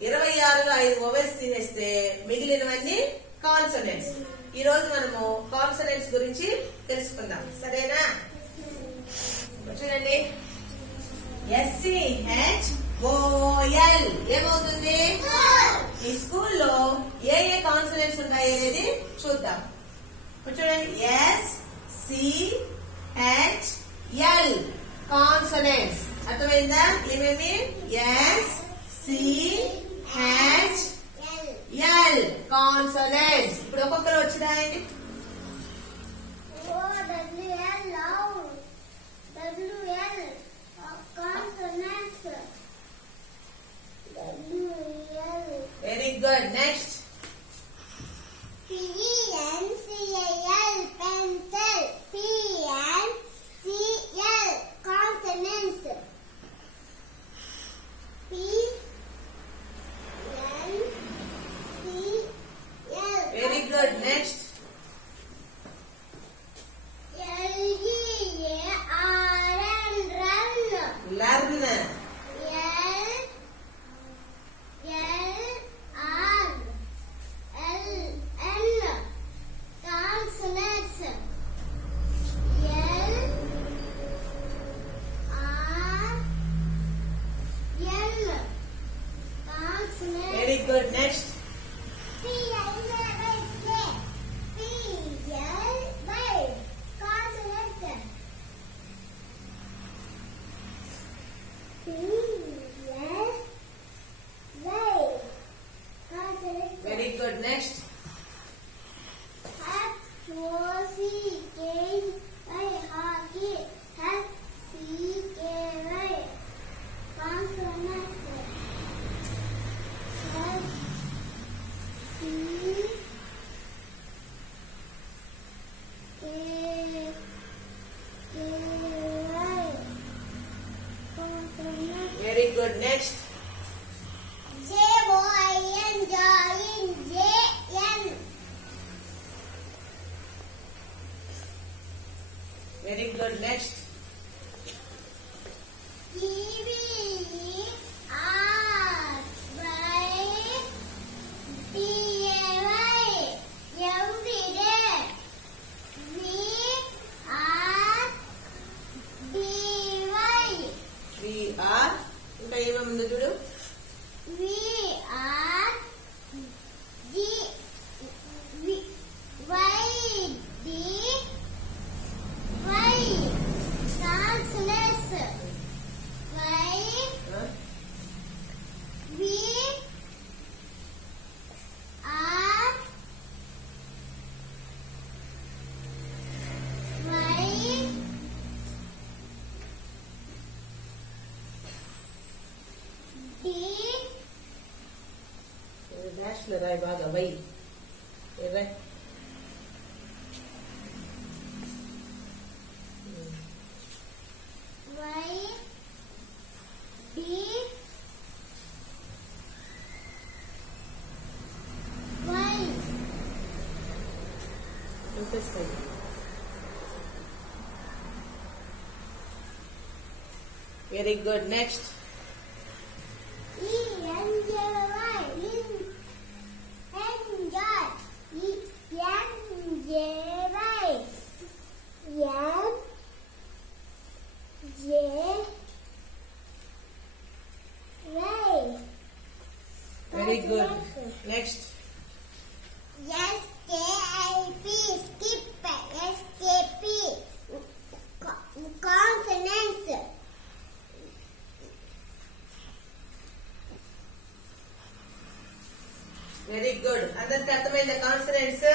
26లో 5 vowels తీసేస్తే మిగిలినవన్నీ consonants. ఈ రోజు మనము కాన్సోనెంట్స్ గురించి తెలుసుకుందాం, సరేనా? చూడండి, SCHOL ఏమవుతుంది? ఈ స్కూల్లో ఏ ఏ కాన్సోనెంట్స్ ఉంటాయి అనేది చూద్దాం. చూడండి, SCHL కాన్సోనెంట్స్. అర్థమైందా? ఏమేమి? SCHL consonants. ఇప్పుడు ఒక్కొక్కరు వచ్చి రాయండి. Very good. Next PENCIL pencil. PNCL consonants. PNCL. Very good. Next LEARN. Learn. Consonants. Consonants. Very good. Next very good. Next very good. Next JOIN join. JN. Very good. Next VR. ఇంకా ఏమేముందో చూడు. Dash లో రాయి బాగా. Y రాయ్. Very good. Next very good. Next SKIP skip. SKP consonants. Very good. అందరికి అర్థమైందా consonants?